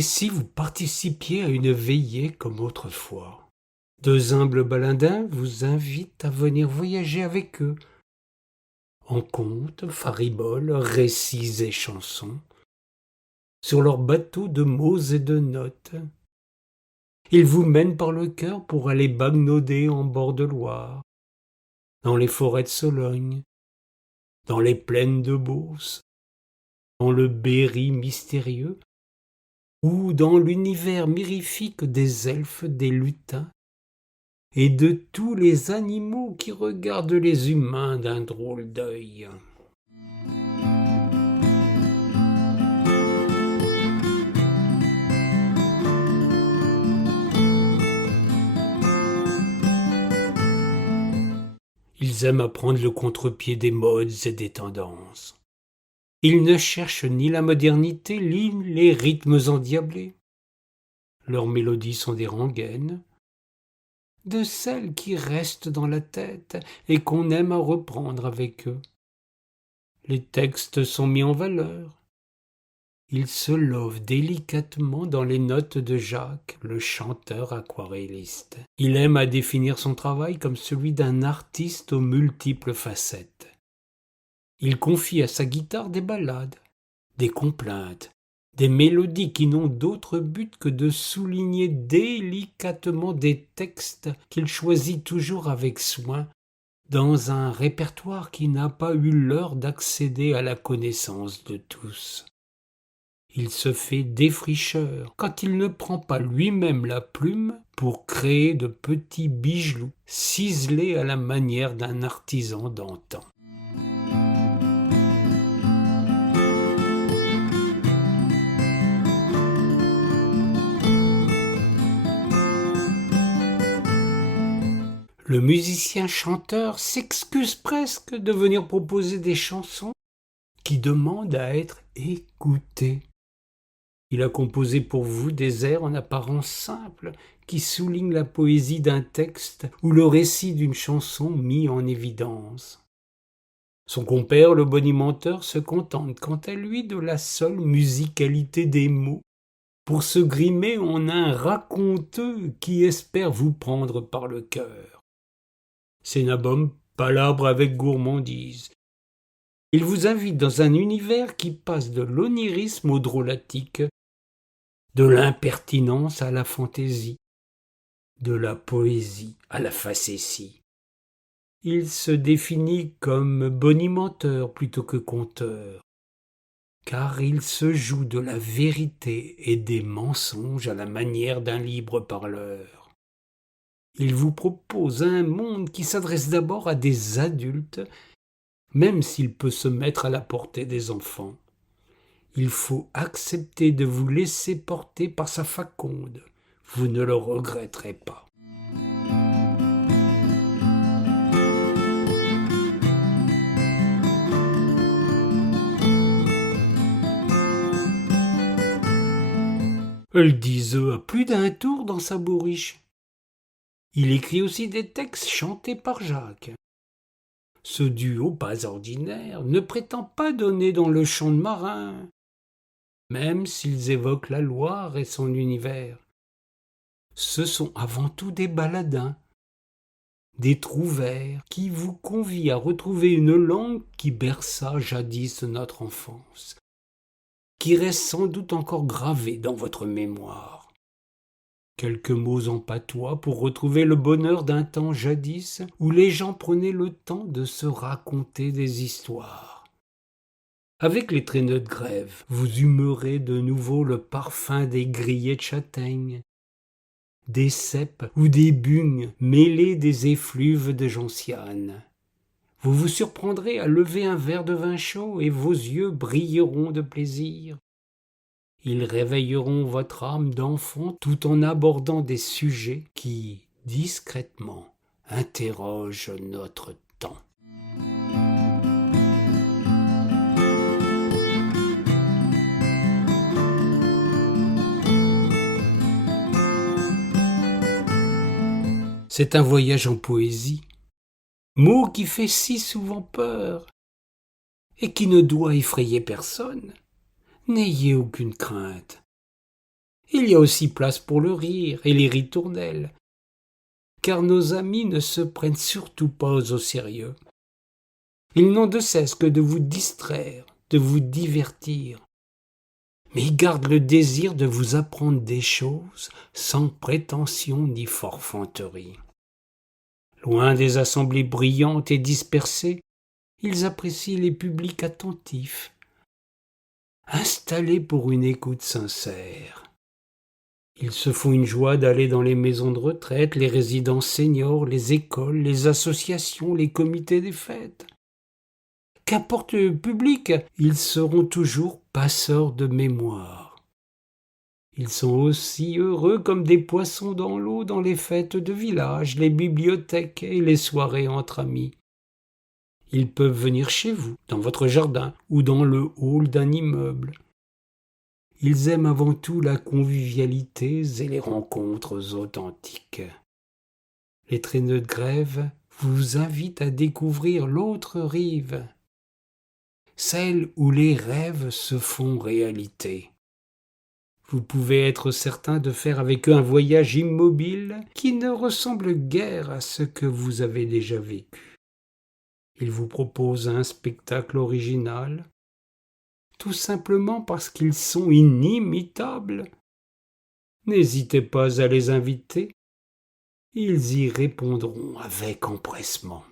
Et si vous participiez à une veillée comme autrefois? Deux humbles baladins vous invitent à venir voyager avec eux. En contes, fariboles, récits et chansons, sur leurs bateaux de mots et de notes. Ils vous mènent par le cœur pour aller bagnauder en bord de Loire, dans les forêts de Sologne, dans les plaines de Beauce, dans le Berry mystérieux, ou dans l'univers mirifique des elfes, des lutins, et de tous les animaux qui regardent les humains d'un drôle d'œil. Ils aiment apprendre le contre-pied des modes et des tendances. Ils ne cherchent ni la modernité, ni les rythmes endiablés. Leurs mélodies sont des rengaines, de celles qui restent dans la tête et qu'on aime à reprendre avec eux. Les textes sont mis en valeur. Ils se lovent délicatement dans les notes de Jacques, le chanteur aquarelliste. Il aime à définir son travail comme celui d'un artiste aux multiples facettes. Il confie à sa guitare des ballades, des complaintes, des mélodies qui n'ont d'autre but que de souligner délicatement des textes qu'il choisit toujours avec soin dans un répertoire qui n'a pas eu l'heure d'accéder à la connaissance de tous. Il se fait défricheur quand il ne prend pas lui-même la plume pour créer de petits bijoux ciselés à la manière d'un artisan d'antan. Le musicien-chanteur s'excuse presque de venir proposer des chansons qui demandent à être écoutées. Il a composé pour vous des airs en apparence simples qui soulignent la poésie d'un texte ou le récit d'une chanson mis en évidence. Son compère, le bonimenteur, se contente quant à lui de la seule musicalité des mots pour se grimer en un raconteux qui espère vous prendre par le cœur. Cénabum palabre avec gourmandise. Il vous invite dans un univers qui passe de l'onirisme au drôlatique, de l'impertinence à la fantaisie, de la poésie à la facétie. Il se définit comme bonimenteur plutôt que conteur, car il se joue de la vérité et des mensonges à la manière d'un libre parleur. Il vous propose un monde qui s'adresse d'abord à des adultes, même s'il peut se mettre à la portée des enfants. Il faut accepter de vous laisser porter par sa faconde. Vous ne le regretterez pas. Elle disent à plus d'un tour dans sa bourriche. Il écrit aussi des textes chantés par Jacques. Ce duo pas ordinaire ne prétend pas donner dans le chant de marin, même s'ils évoquent la Loire et son univers. Ce sont avant tout des baladins, des trouvères qui vous convient à retrouver une langue qui berça jadis notre enfance, qui reste sans doute encore gravée dans votre mémoire. Quelques mots en patois pour retrouver le bonheur d'un temps jadis où les gens prenaient le temps de se raconter des histoires. Avec les traîneaux de grève, vous humerez de nouveau le parfum des grillets de châtaigne, des cèpes ou des bugnes mêlés des effluves de gentiane. Vous vous surprendrez à lever un verre de vin chaud et vos yeux brilleront de plaisir. Ils réveilleront votre âme d'enfant tout en abordant des sujets qui, discrètement, interrogent notre temps. C'est un voyage en poésie, mot qui fait si souvent peur et qui ne doit effrayer personne. N'ayez aucune crainte. Il y a aussi place pour le rire et les ritournelles, car nos amis ne se prennent surtout pas au sérieux. Ils n'ont de cesse que de vous distraire, de vous divertir, mais ils gardent le désir de vous apprendre des choses sans prétention ni forfanterie. Loin des assemblées brillantes et dispersées, ils apprécient les publics attentifs, installés pour une écoute sincère. Ils se font une joie d'aller dans les maisons de retraite, les résidences seniors, les écoles, les associations, les comités des fêtes. Qu'importe le public, ils seront toujours passeurs de mémoire. Ils sont aussi heureux comme des poissons dans l'eau dans les fêtes de village, les bibliothèques et les soirées entre amis. Ils peuvent venir chez vous, dans votre jardin ou dans le hall d'un immeuble. Ils aiment avant tout la convivialité et les rencontres authentiques. Les traîneaux de grève vous invitent à découvrir l'autre rive, celle où les rêves se font réalité. Vous pouvez être certain de faire avec eux un voyage immobile qui ne ressemble guère à ce que vous avez déjà vécu. Ils vous proposent un spectacle original, tout simplement parce qu'ils sont inimitables. N'hésitez pas à les inviter, ils y répondront avec empressement.